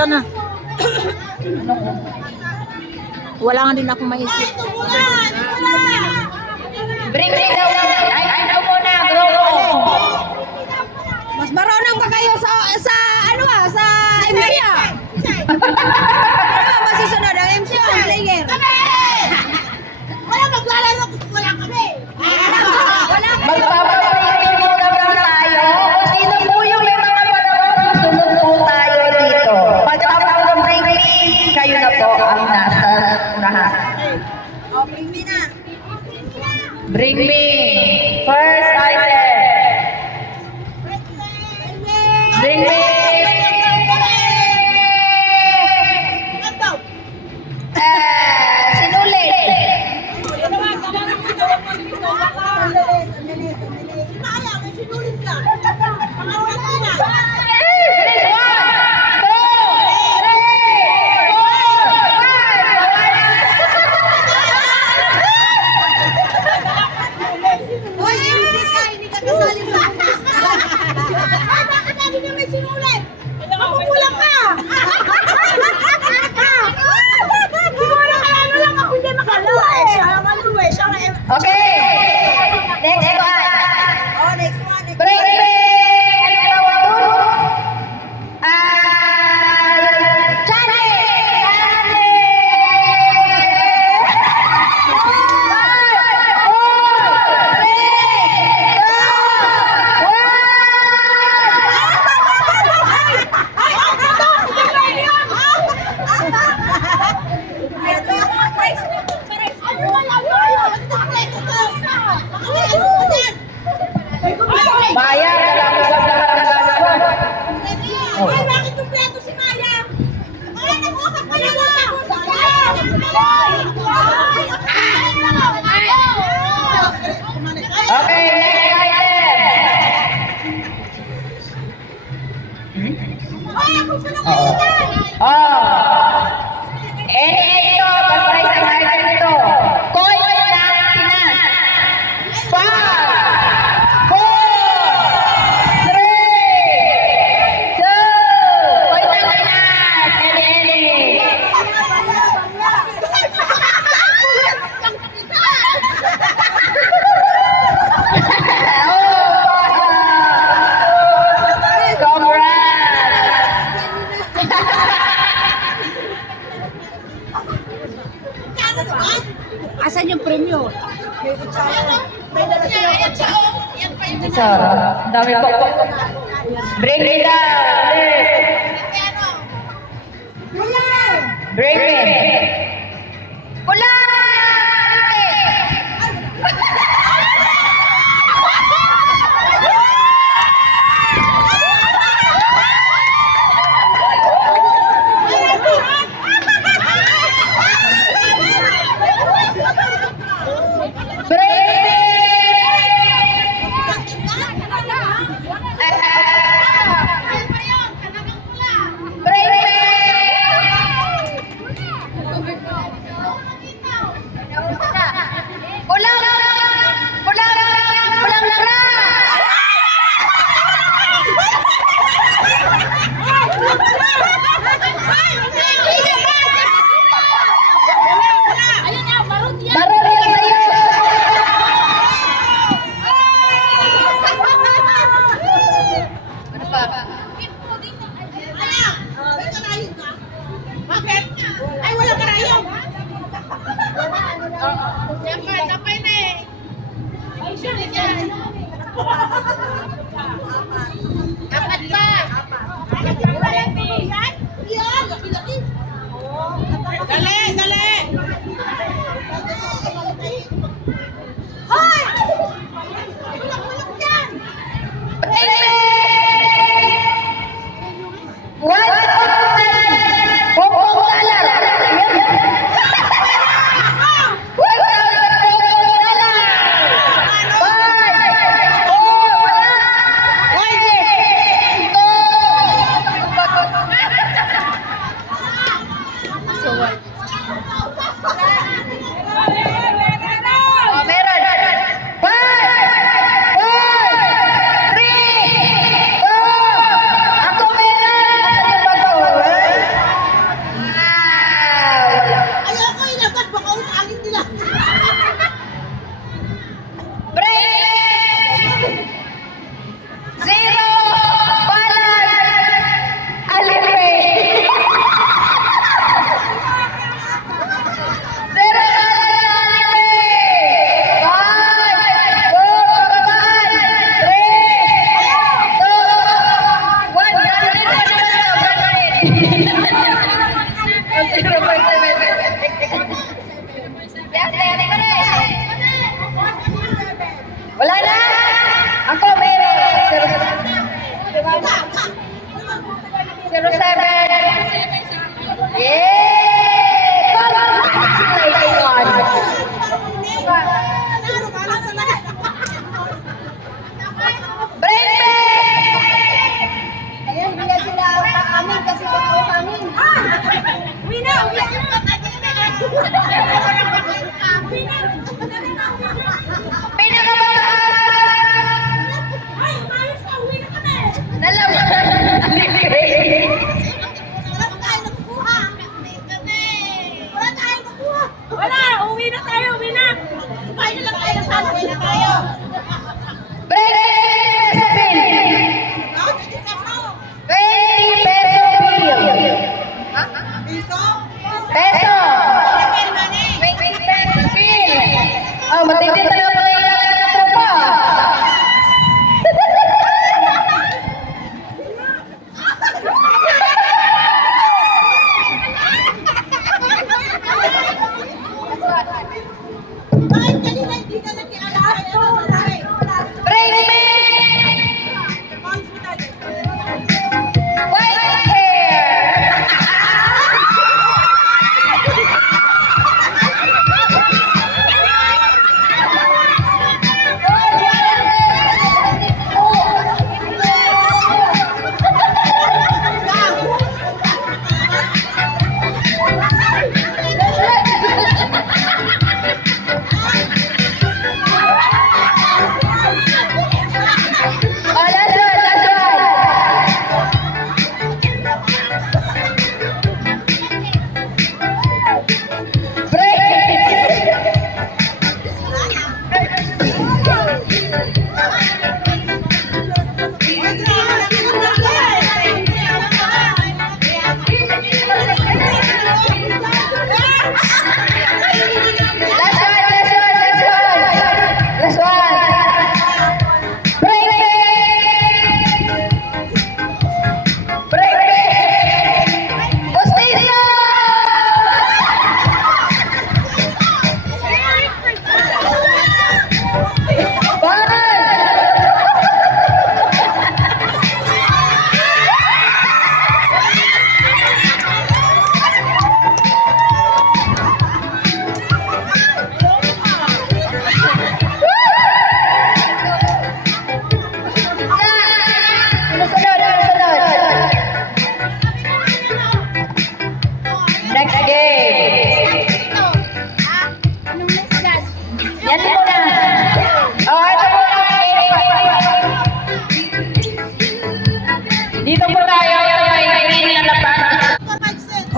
ka na. Wala nga din ako maisip. Bring me daw. Ay, ano muna, go. Mas marunong pa kayo sa ano sa MC ah. Ano masusunod ang MC ang player? Wala maglalaro kung wala kami. Magpapabriefing muna ba tayo? Kung sino po yung may mga panahon, sunod po tayo dito. Pagkatapos ng briefing, kayo na po ang nasa unahan. Oh, bring me na. Bring me. First item. Bring me. Sinulit. Maya, may sinulit ka. Pangalan ka na. Hoy, MC ka, hindi ka kasali sa ay, bakit sabi niya may sinulit? Makukulang ka! Siguro kaya ano lang ako hindi makakuha eh. Siya ang ano eh. Siya ang Okay. Next one. oh, next one. Bring me. Ano tawag doon? Chane. Maya, alam mo ba lahat ng gagawin? Ay, bakit kumpleto si Maya? Ay, nag-usap ka na lang! Okay, next item. Ay, ako sa Oo. Oh. Ito, paparay sa item ito. Coin lang Pinas. 5, 4, 3, 2, coin lang Pinas. Any. Asan yung premyo? So, dami po. Bring me down. Bring me. Pula!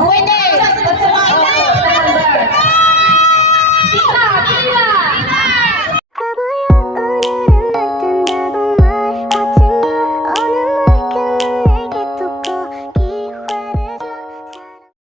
Pwede